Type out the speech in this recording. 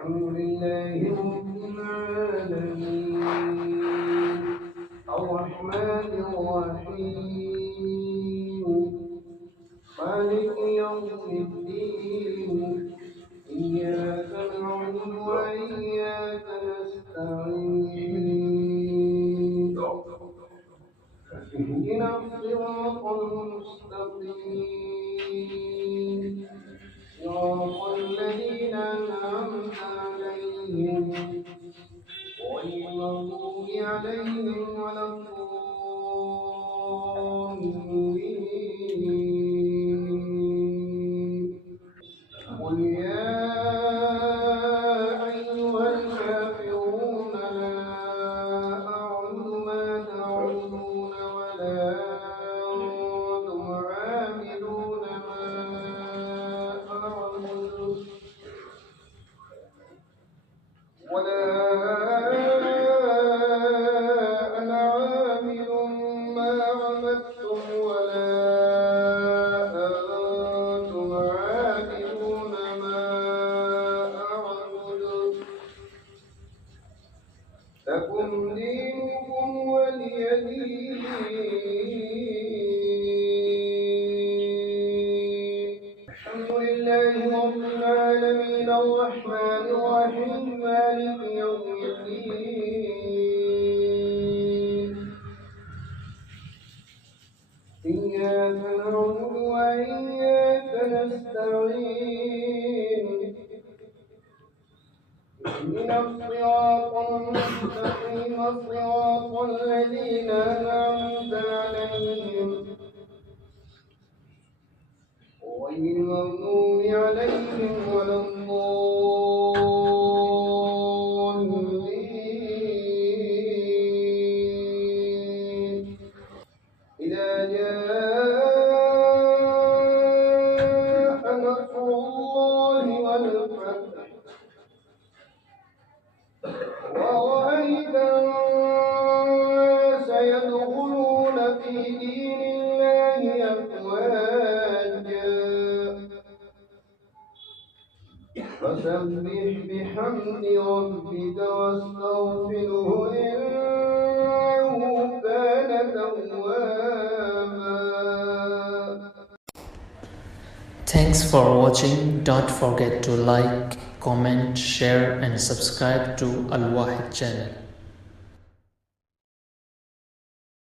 الحمد لله رب العالمين الرحمن الرحيم مالك يوم الدين إياك نعبد وإياك نستعين اهدنا الصراط المستقيم صراط الذين أنعمت عليهم غير المغضوب عليهم ولا الضالين قل يا أيها الكافرون لا أعبد ما تعبدون ولا أنتم عابدون ما أعبد ولا أنا عابد ما عبدتم ولا أنتم عابدون ما أعبد لكم دينكم ولي دين الحمد لله رب العالمين الرحمن الرحيم مالك يوم الدين إياك نعبد وإياك نستعين اهدنا الصراط المستقيم صراط الذين أنعمت عليهم غير المغضوب عليهم ولا الضالين إذا جاء نصر الله والفتح ورأيت الناس يدخلون في دين الله أفواجا فسبح بحمد ربك واستغفره إنه كان توابا. Thanks for watching. Don't forget to like, comment, share and subscribe to Al Wahid channel.